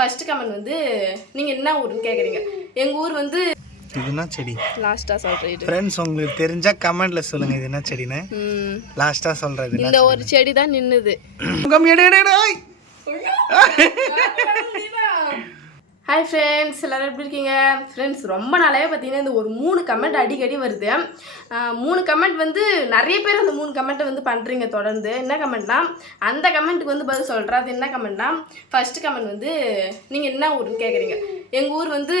First comment வந்து நீங்கள் என்ன ஊருன்னு கேட்குறீங்க. எங்கள் ஊர் வந்து இதுனா செடி. லாஸ்ட்டாக சொல்கிறேன் ஃப்ரெண்ட்ஸ், உங்களுக்கு தெரிஞ்சா கமெண்ட்ல சொல்லுங்க இது என்ன செடின்னு. லாஸ்ட்டாக சொல்கிறது இந்த ஒரு செடி தான் நின்னுது. ஹாய் ஃப்ரெண்ட்ஸ், எல்லோரும் எப்படி இருக்கீங்க? ஃப்ரெண்ட்ஸ், ரொம்ப நாளாவே பார்த்தீங்கன்னா இந்த ஒரு 3 கமெண்ட் அடிக்கடி வருது. 3 கமெண்ட் வந்து நிறைய பேர் அந்த 3 கமெண்ட்டை வந்து பண்ணுறீங்க தொடர்ந்து. என்ன கமெண்ட்னா அந்த கமெண்ட்டுக்கு வந்து பதில் சொல்கிறேன். அது என்ன கமெண்ட்னா ஃபர்ஸ்ட் கமெண்ட் வந்து நீங்கள் என்ன ஊருன்னு கேட்குறீங்க. எங்கள் ஊர் வந்து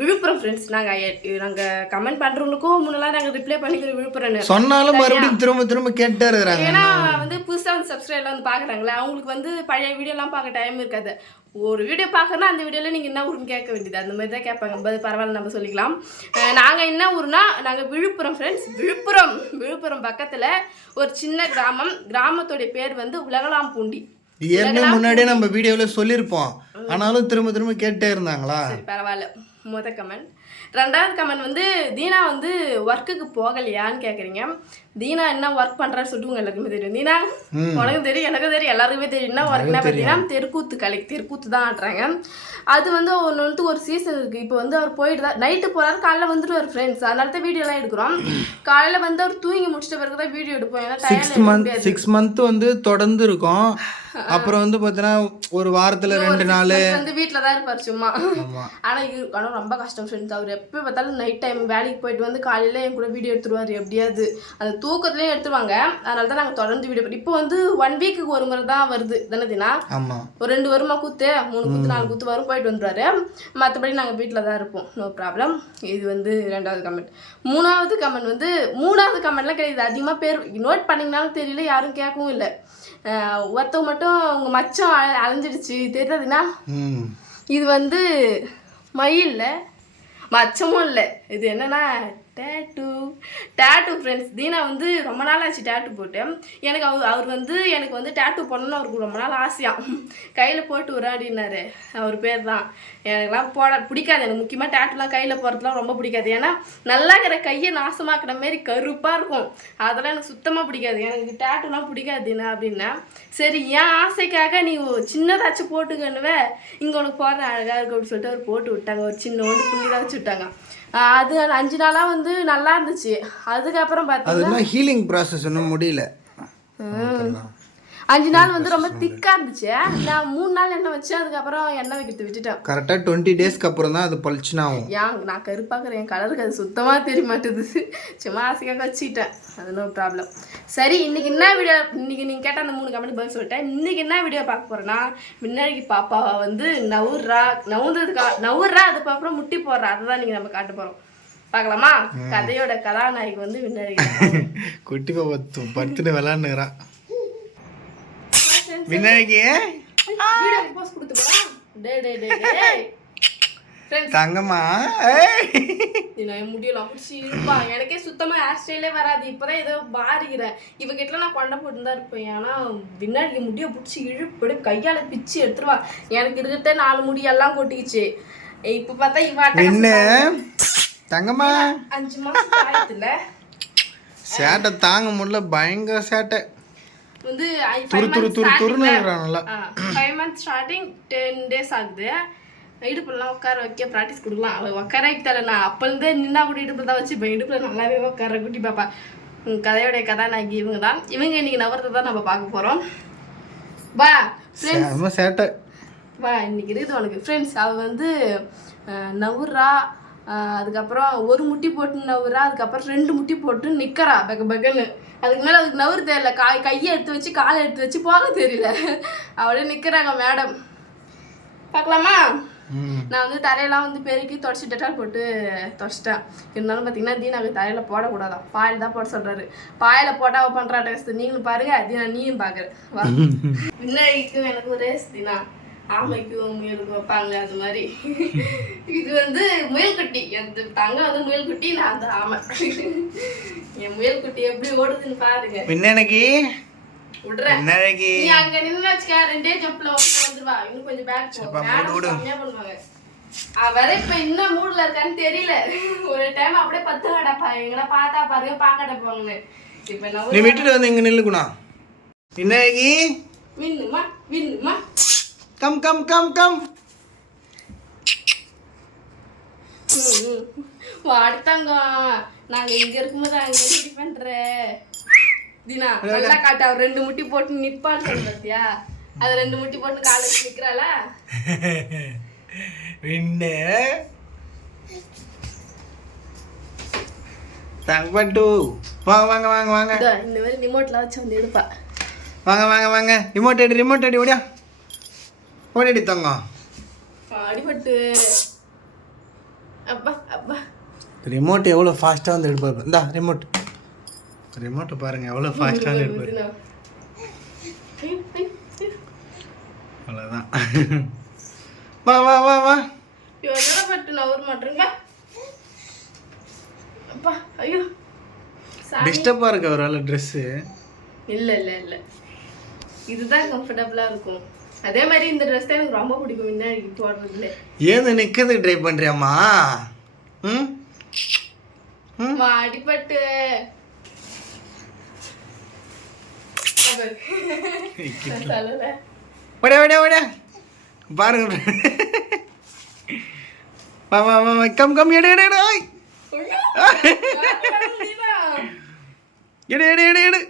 விழுப்புரம். ஃப்ரெண்ட்ஸ், நாங்கள் கமெண்ட் பண்ணுறவங்களுக்கும் முன்னெல்லாம் நாங்கள் ரிப்ளை பண்ணிக்கிறோம் விழுப்புரம்னு சொன்னாலும் மறுபடியும் திரும்ப திரும்ப கேட்டே இருக்கிறாங்க. ஏன்னா வந்து புதுசாக வந்து சப்ஸ்கிரைப்லாம் வந்து பார்க்குறாங்களே, அவங்களுக்கு வந்து பழைய வீடியோலாம் பார்க்க டைம் இருக்காது. ஒரு வீடியோ பார்க்கறனா அந்த வீடியோவில் நீங்கள் என்ன ஊருன்னு கேட்க வேண்டியது, அந்த மாதிரி தான் கேட்பாங்க. பரவாயில்ல, நம்ம சொல்லிக்கலாம். நாங்கள் என்ன ஊர்னா நாங்கள் விழுப்புரம். ஃப்ரெண்ட்ஸ், விழுப்புரம் பக்கத்தில் ஒரு சின்ன கிராமத்துடைய பேர் வந்து உலகலாம்பூண்டி. ஏற்கனவே முன்னாடியே நம்ம வீடியோவில் சொல்லியிருப்போம், ஆனாலும் திரும்ப திரும்ப கேட்டே இருந்தாங்களா? சரி, பரவாயில்ல. முதல் கமெண்ட். ரெண்டாவது கமெண்ட் வந்து தீனா வந்து ஒர்க்குக்கு போகலையான்னு கேட்குறீங்க. தீனா என்ன ஒர்க் பண்ணுறான்னு சொல்லிட்டு எல்லாருக்குமே தெரியும். தீனா உனக்கு தெரியும், எனக்கும் தெரியும், எல்லாருக்குமே தெரியும். என்ன ஒர்க்னா பார்த்தீங்கன்னா தெருக்கூத்து தான் ஆடுறாங்க. அது வந்து ஒன்று ஒரு சீசன் இருக்குது. இப்போ வந்து அவர் போயிட்டு தான் நைட்டு போகிறாரு, காலைல வந்துட்டு ஒரு ஃப்ரெண்ட்ஸ், அதனால தான் வீடியோலாம் எடுக்கிறோம். காலையில் வந்து அவர் தூங்கி முடிச்சிட்ட பிறகு தான் வீடியோ எடுப்போம். ஏன்னா 6 மந்த் வந்து தொடர்ந்து இருக்கும். அப்புறம் வந்து பார்த்தீங்கன்னா ஒரு வாரத்தில் 2 நாள் வந்து வீட்டில் தான் இருப்பார் சும்மா. ஆனால் ரொம்ப கஷ்டம் ஃப்ரெண்ட்ஸ். அவர் எப்போ பார்த்தாலும் நைட் டைம் வேலைக்கு போயிட்டு வந்து காலையில் என் கூட வீடியோ எடுத்துருவார். எப்படியாவது அந்த தூக்கத்துலேயும் எடுத்துருவாங்க. அதனால தான் நாங்கள் தொடர்ந்து வீடியோ இப்போ வந்து 1 வீக்குக்கு ஒரு முறை தான் வருது தானே தினா? ஒரு 2 வருமா கூத்து, 3 கூத்து 4 கூத்து வரும், போயிட்டு வந்துடுவாரு. மற்றபடி நாங்கள் வீட்டில் தான் இருப்போம், நோ ப்ராப்ளம். இது வந்து 2வது கமெண்ட். 3வது கமெண்ட் வந்து 3வது கமெண்ட்லாம் கிடையாது. அதிகமாக பேர் நோட் பண்ணிங்கனாலும் தெரியல, யாரும் கேட்கவும் இல்லை. ஒருத்தவங்க மட்டும் உங்க மச்சம் அலைஞ்சிடுச்சு தெரியாதுன்னா, இது வந்து மயில்ல மச்சமும் இல்லை. இது என்னன்னா டேட்டூ ஃப்ரெண்ட்ஸ். தீனா வந்து ரொம்ப நாள் ஆச்சு டேட்டூ போட்டு. எனக்கு அவர் வந்து எனக்கு வந்து டேட்டூ பண்ணணும்னு அவருக்கு ரொம்ப நாள் ஆசையாக கையில் போட்டு விராடினாரு. அவர் பேர் தான். எனக்குலாம் போட பிடிக்காது. எனக்கு முக்கியமாக டேட்டூலாம் கையில் போடுறதுலாம் ரொம்ப பிடிக்காது. ஏன்னா நல்லா இருக்கிற கையை நாசமாக்குற மாரி கருப்பாக இருக்கும். அதெல்லாம் எனக்கு சுத்தமாக பிடிக்காது. எனக்கு டேட்டூலாம் பிடிக்காது தீனா அப்படின்னா, சரி என் ஆசைக்காக நீ சின்னதாச்சும் போட்டுக்கணுவே, இங்கே உனக்கு போடுற அழகாக இருக்கும் அப்படின்னு சொல்லிட்டு அவர் போட்டு விட்டாங்க. ஒரு சின்ன ஒன்று புள்ளி தான் வச்சு விட்டாங்க. அது 5 நாளாக வந்து நல்லா இருந்துச்சு. அதுக்கப்புறம் பார்த்தீங்கன்னா ஹீலிங் ப்ராசஸ் ஒன்றும் முடியல. 5 நாள் வந்து ரொம்ப திக்காக இருந்துச்சு. நான் 3 நாள் எண்ணெய் வச்சு அதுக்கப்புறம் எண்ணெய் வைக்கிறது விட்டுட்டேன். கரெக்டாக 20 டேஸ்க்கு அப்புறம் தான் அது பளிச்சுனா ஆகும். நான் கருப்பாக்குறேன், என் கலருக்கு அது சுத்தமாக தெரிய மாட்டேது. சும்மா ஆசைக்காக வச்சுக்கிட்டேன், அது நோ ப்ராப்ளம். சரி, இன்னைக்கு என்ன வீடியோ? இன்னைக்கு நீங்கள் கேட்டால் அந்த 3 கமெண்ட் பதில் சொல்லிட்டேன். இன்னைக்கு என்ன வீடியோ பார்க்க போகிறேன்னா, முன்னாடி பாப்பாவை வந்து நவுறா, அதுக்கப்புறம் முட்டி போடுறா, அதுதான் நீங்கள் நம்ம காட்ட போகிறோம். பார்க்கலாமா? கதையோட கதாநாயகி வந்து முன்னாடி குட்டி பாப்பா படுத்துட்டு விளாண்டுறான். தங்கம்மா முடியலாம் பிடிச்சி இருப்பா. எனக்கே சுத்தமா ஹேர் ஸ்டைலே வராது. இப்பதான் ஏதோ மாறிக்கிறேன். இவகிட்ட நான் கொண்ட போட்டு தான் இருப்பேன். ஆனா பின்னாடி முடிய பிடிச்சி இழுப்படி கையால பிச்சு எடுத்துருவா. எனக்கு இருக்கிறத 4 முடி எல்லாம் கொட்டிக்கிச்சு. இப்ப பார்த்தா இவாட்ட என்ன தங்கம்மா 5 மாசம் ஆயிடுச்சுல, சேட்டை தாங்க முடியல, பயங்கர சேட்டை வந்து 5 months ஸ்டார்டிங் 10 days ஆகுது. இடுப்புலாம் உட்கார வைக்க ப்ராக்டிஸ் கொடுக்கலாம். அவள் உட்கார வைக்கல, நான் அப்போலேருந்தே நின்னா கூட இடுப்பு தான் வச்சுப்பேன். இடுப்பில் நல்லாவே உட்கார குட்டி பாப்பா. கதையோடைய கதாநாயகி இவங்க தான். இவங்க இன்னைக்கு நவரத்தை தான் நம்ம பார்க்க போகிறோம். வா ஃப்ரெண்ட்ஸ், சேட்டை வா இன்னைக்கு இருக்குது உனக்கு. ஃப்ரெண்ட்ஸ், அவள் வந்து நவுறா, அதுக்கப்புறம் ஒரு முட்டி போட்டு நவுறா, அதுக்கப்புறம் 2 முட்டி போட்டு நிற்கிறா பகன்னு. அதுக்கு மேலே அதுக்கு நவுறு தெரியல, கையை எடுத்து வச்சு காலை எடுத்து வச்சு போக தெரியல, அவளே நிற்கிறாங்க மேடம். பார்க்கலாமா? நான் வந்து தரையெல்லாம் வந்து பெருக்கி தொடச்சி டெட்டால் போட்டு தொடச்சிட்டேன். இருந்தாலும் பார்த்தீங்கன்னா தீனாவுக்கு தரையில் போடக்கூடாதான், பாயில் தான் போட சொல்கிறாரு. பாயில் போட்டால் அவள் பண்ணுறா டெஸ்ட். நீங்களும் பாருங்க, தீனா நீயும் பார்க்குறேன். வா, முன்னாடிக்கும் எனக்கு ஒரு ரேஸ் தீனா, ஆமைக்கும் முயலுக்கும் வைப்பாங்களே அது மாதிரி. இது வந்து முயல்குட்டி, என் தங்க வந்து முயல்குட்டி, நான் அந்த ஆமை. என் முயல்குட்டி எப்படி ஓடுதுன்னு பாருங்க. பின்னக்கு விடுறேன், நீ அங்க நின்று வச்சுக்க, 2 ஜம்ப்ல வந்துருவா. இன்னும் கொஞ்சம் பேக் பண்ணுவாங்க. வேற இப்ப என்ன மூட்ல இருக்கான்னு தெரியல. ஒரு டைம் அப்படியே 10 கடப்பா எங்கடா பார்த்தா பாருங்க பாக்கட்ட போங்கன்னு. இப்ப நான் நீ விட்டுட்டு வந்து இங்க நில்லுக்குனா. பின்னக்கு வின்னுமா கம் கம் கம் கம் வாடித்தாங்க நாங்க இங்க இருக்கும்போது அங்க எப்படி பண்ற தீனா நல்லா காட்டு. அவர் 2 முட்டி போட்டு நிப்பான்னு சொல்லு பாத்தியா, அது 2 முட்டி போட்டு கால வச்சு நிக்கிறாளா வின்னு தங்கப்பட்டு வாங்க வாங்க வாங்க வாங்க. இந்த மாதிரி ரிமோட்ல வச்சு வந்து எடுப்பா. வாங்க வாங்க வாங்க ரிமோட் அடி ஓடியா ஓடி தங்கம். அடிபட்டு அப்பா அப்பா. ரிமோட் எவ்வளோ ஃபாஸ்ட்டாக வந்து எடுப்பாரு. இந்தா ரிமோட்டை பாருங்க எவ்வளோ ஃபாஸ்ட்டாக வந்து எடுப்பாரு. அவ்வளோதான். வா வா வா வா. எவ்வளோ பட்டு நான் ஒரு மாட்டேங்க. அப்பா ஐயோ டிஸ்டர்பாக இருக்கு அவரால் ட்ரெஸ்ஸு. இல்லை இல்லை இல்லை, இதுதான் கம்ஃபர்டபுளாக இருக்கும். அதே மாதிரி இந்த ட்ரெஸ் தான் எனக்கு ரொம்ப பிடிக்கும். முன்னாடி போடுறதுல ஏன் நிற்கிறதுக்கு ட்ரை பண்ணுறியாம்மா? ம் அடிபட்டு ஓடியா ஓடியா ஓடியா பாருங்க. வா வா வா கம் கம் எடு எடு எடு எடு எடு எடு எடு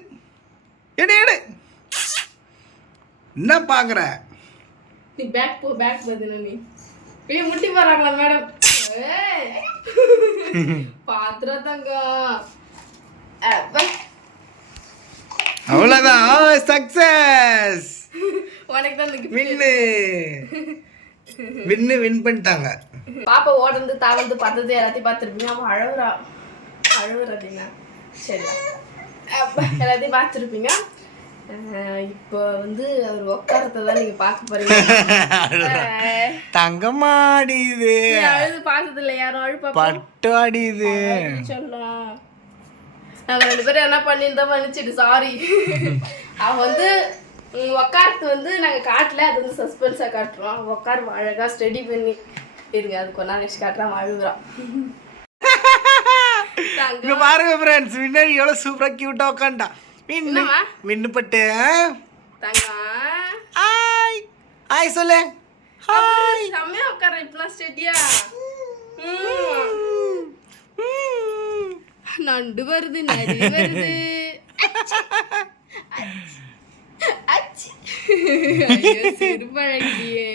எடு எடு. என்ன பார்க்குற நீ பேக் போ, பேக் பதினா நீ வெளியே முட்டி போறாங்களா மேடம்? பாத்திரம் தங்கம். அவ்வளோதான், சக்சஸ். உனக்கு தான் வின் பண்ணிட்டாங்க. பாப்பா ஓடுறது தாவறது பார்த்தது எல்லாத்தையும் பார்த்துருப்பீங்க. அவன் அழுவுறாதீங்க சரி, எல்லாத்தையும் பார்த்துருப்பீங்க. இப்போ வந்து அவர் உட்காரத்தை தான் நீங்க பார்க்க போறீங்க. தங்கமாடிது அழுது பார்த்தது இல்லை யாரும். அழுப்பா பட்டு ஆடிது சொல்லலாம். நாங்கள் 2 பேரும் என்ன பண்ணியிருந்தா பண்ணிச்சிட்டு சாரி. அவன் வந்து உட்காரத்து வந்து நாங்கள் காட்டல, அது வந்து சஸ்பென்ஸாக காட்டுறோம். உட்கார அழகாக ஸ்டடி பண்ணி இருங்க, அது கொஞ்ச நாள் கழிச்சு காட்டுறான். அழுகுறான். இங்க பாருங்க ஃப்ரெண்ட்ஸ், வின்னர் எவ்வளோ சூப்பராக க்யூட்டாக உட்காண்டா. விண்ணுப்பட்டு ஹாய் சொல்லு. ஹாய் செம்மையா உட்கார இப்பெல்லாம் ஸ்டெடியா. நண்டு வருது, நரி வருது. சிறுபழகியே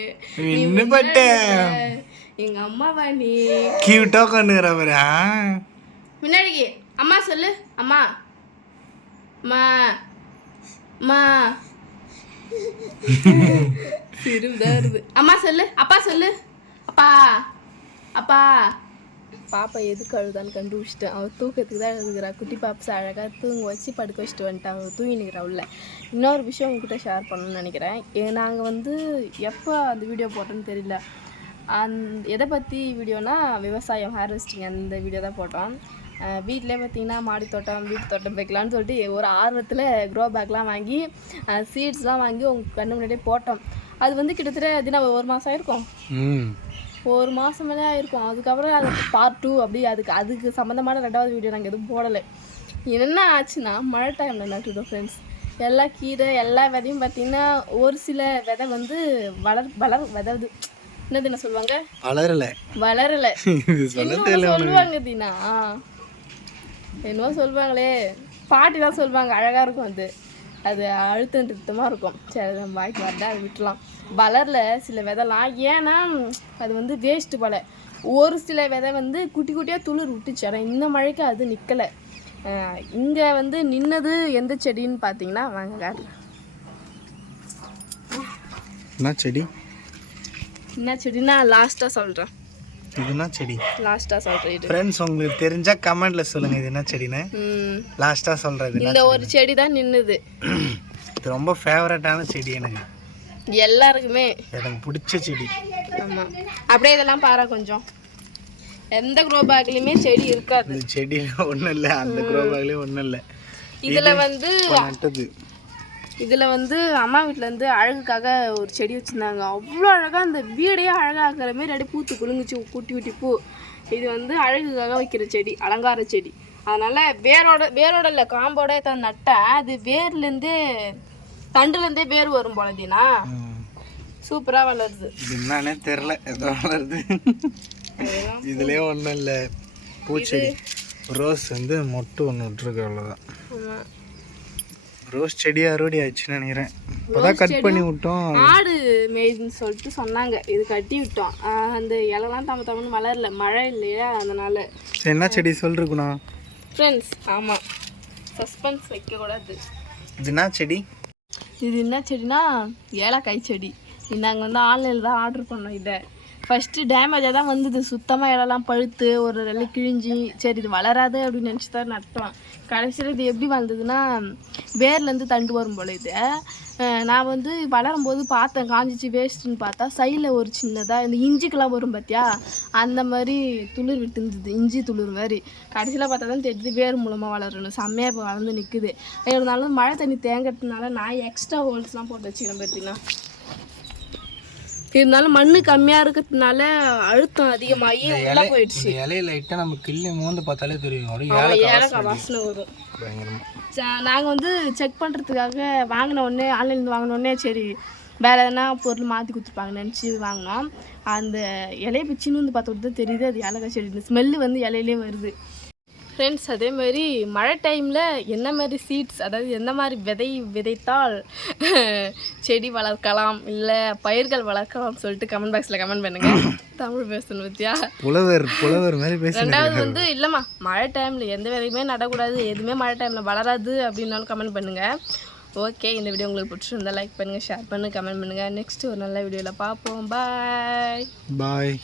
எங்க அம்மாவா நீ கியூட்டா கொண்டுறவரா. முன்னாடி அம்மா சொல்லு. அம்மா மா மா சிறுதா வருது. அம்மா சொல்லு. அப்பா சொல்லு. அப்பா அப்பா. பாப்பா எதுக்கு அழுதான்னு கண்டுபிடிச்சிட்டேன். அவள் தூக்கத்துக்கு தான் எழுதுக்கிறா. குட்டி பாப்பா அழகாக தூங்க வச்சு படுக்க வச்சுட்டு வந்துட்டான். அவள் தூங்கினுக்கிறா உள்ள. இன்னொரு விஷயம் உங்ககிட்ட ஷேர் பண்ணணும்னு நினைக்கிறேன். நாங்கள் வந்து எப்போ அந்த வீடியோ போட்டோன்னு தெரியல. எதை பற்றி வீடியோனா விவசாயம், ஹார்வெஸ்டிங், அந்த வீடியோ தான் போட்டோம். வீட்டிலே பார்த்திங்கன்னா மாடி தோட்டம், வீட்டு தோட்டம் வைக்கலான்னு சொல்லிட்டு ஒரு ஆர்வத்தில் க்ரோ பேக்லாம் வாங்கி சீட்ஸ்லாம் வாங்கி உங்கள் கண்ணு முன்னாடியே போட்டோம். அது வந்து கிட்டத்தட்ட அதுனா 1 மாதம் ஆயிருக்கும். 1 மாதம் மேலே ஆயிருக்கும். அதுக்கப்புறம் அது பார்ட் 2 அப்படி அதுக்கு சம்மந்தமான 2வது வீடியோ நாங்கள் எதுவும் போடலை. என்ன ஆச்சுன்னா மழை டைமில் நட்டுவிட்டோம் ஃப்ரெண்ட்ஸ். எல்லா கீரை எல்லா விதையும் பார்த்திங்கன்னா ஒரு சில விதை வந்து விதாவது என்னது என்ன சொல்லுவாங்க, வளரலை சொல்லுவாங்க தீனா. என்னவோ சொல்லுவாங்களே, பாட்டி தான் சொல்லுவாங்க. அழகாக இருக்கும் அது அழுத்தம் திருத்தமாக இருக்கும். சரி அது நம்ம வாய்க்கு வரதா அது விட்டுலாம். வளரல சில விதைலாம். ஏன்னா அது வந்து வேஸ்ட்டு போல. ஒரு சில விதை வந்து குட்டி குட்டியாக துளிர் விட்டுச்சு. ஆனால் இந்த மழைக்கு அது நிற்கலை. இங்கே வந்து நின்னது எந்த செடின்னு பார்த்தீங்கன்னா வாங்க காட்டுறேன். என்ன செடின்னா லாஸ்ட்டாக சொல்கிறேன். இது என்ன செடி லாஸ்ட்டாக சொல்கிறேன். ஃப்ரெண்ட்ஸ் உங்களுக்கு தெரிஞ்சா கமெண்ட்ல சொல்லுங்க இது என்ன செடின்னு. லாஸ்ட்டாக சொல்கிறது இந்த ஒரு செடி தான் நின்னுது. இது ரொம்ப ஃபேவரட்டான செடி எனக்கு. எல்லாருக்குமே எனக்கு பிடிச்ச செடி. ஆமாம் அப்படியே இதெல்லாம் பாரு. கொஞ்சம் எந்த க்ரோ பேக்லையுமே செடி இருக்காது. இந்த செடியில் ஒன்றும் இல்லை, அந்த க்ரோ பேக்லேயும் ஒன்றும் இல்லை. இதில் வந்து நட்டது. இதில் வந்து அம்மா வீட்டிலேருந்து அழகுக்காக ஒரு செடி வச்சுருந்தாங்க. அவ்வளோ அழகாக அந்த வீடையே அழகாகிற மாரி அப்படியே பூத்து குலுங்குச்சு குட்டி குட்டி பூ. இது வந்து அழகுக்காக வைக்கிற செடி, அலங்கார செடி. அதனால் வேரோட இல்லை காம்போட நட்டேன். அது வேர்லேருந்தே தண்டுலேருந்தே வேர் வரும் போலதினா சூப்பராக வளருது. என்னன்னே தெரில, ஏதோ வளருது. இதுலயே ஒன்றும் இல்லை, பூச்செடி ரோஸ் வந்து மொட்டு ஒன்று விட்டுருக்கு, அவ்வளோதான். ஆமாம், ரோஸ் செடி அறுவடை ஆயிடுச்சுன்னு நினைக்கிறேன். இப்போதான் கட் பண்ணி விட்டோம். ஆடு மேய்துன்னு சொல்லிட்டு சொன்னாங்க, இது கட்டி விட்டோம். அந்த இலைலாம் தம்மன்னு வளரல, மழை இல்லையா, அதனால. சரி, என்ன செடி சொல்லிருக்குண்ணா ஃப்ரெண்ட்ஸ்? ஆமாம், சஸ்பென்ஸ் வைக்கக்கூடாது. இது என்ன செடி? இது என்ன செடினா ஏலக்காய் செடி. நாங்கள் வந்து ஆன்லைனில் தான் ஆர்டர் பண்ணோம். இதை ஃபஸ்ட்டு டேமேஜாக தான் வந்தது, சுத்தமாக இலெல்லாம் பழுத்து ஒரு ரெண்டு கிழிஞ்சி, சரி இது வளராது அப்படின்னு நினச்சி தான் நட்டோம். கடைசியில் இது எப்படி வளர்ந்ததுன்னா வேர்லேருந்து தண்டு வரும் போல். இது நான் வந்து வளரும்போது பார்த்தேன், காஞ்சிச்சு வேஸ்ட்டுன்னு பார்த்தா சைடில் ஒரு சின்னதாக இந்த இஞ்சிக்கெலாம் வரும் பார்த்தியா, அந்த மாதிரி துளிர் விட்டு இருந்தது, இஞ்சி துளிர் மாதிரி. கடைசியில் பார்த்தா தான் தெரியுது வேர் மூலமாக வளரணும். செம்மையாக இப்போ வளர்ந்து நிற்குது. இருந்தாலும் மழை தண்ணி தேங்கிறதுனால நான் எக்ஸ்ட்ரா ஹோல்ஸ்லாம் போட்டு வச்சுக்கிறேன் பார்த்தீங்கன்னா. இருந்தாலும் மண்ணு கம்மியாக இருக்கிறதுனால அழுத்தம் அதிகமாகி உள்ளே போயிடுச்சு. இலையில லைட்டாக நம்ம கிள்ளி மூந்து பார்த்தாலே தெரியும், ஏலக்காய் வாசனை வரும் பயங்கரமாக. நாங்கள் வந்து செக் பண்ணுறதுக்காக வாங்கின உடனே, ஆன்லைன்லேருந்து வாங்கின உடனே சரி வேறு எதனா பொருள் மாற்றி கொடுத்துருப்பாங்கன்னு நினச்சி வாங்கினோம். அந்த இலையை பிச்சுன்னு வந்து பார்த்தோம் தான் தெரியுது அது ஏலக்காய் செடி. ஸ்மெல்லு வந்து இலையிலே வருது ஃப்ரெண்ட்ஸ். அதே மாதிரி மழை டைமில் என்ன மாதிரி சீட்ஸ், அதாவது எந்த மாதிரி விதைத்தால் செடி வளர்க்கலாம் இல்லை பயிர்கள் வளர்க்கலாம்னு சொல்லிட்டு கமெண்ட் பாக்ஸில் கமெண்ட் பண்ணுங்கள். தமிழ் பேசணும் பற்றியா, புலவர் மாதிரி பேச. ரெண்டாவது வந்து இல்லைம்மா, மழை டைமில் எந்த விதையுமே நடக்கூடாது, எதுவுமே மழை டைமில் வளராது அப்படின்னாலும் கமெண்ட் பண்ணுங்கள். ஓகே, இந்த வீடியோ உங்களுக்கு பிடிச்சிருந்தா லைக் பண்ணுங்கள், ஷேர் பண்ணுங்கள், கமெண்ட் பண்ணுங்கள். நெக்ஸ்ட்டு ஒரு நல்ல வீடியோவில் பார்ப்போம். பாய்.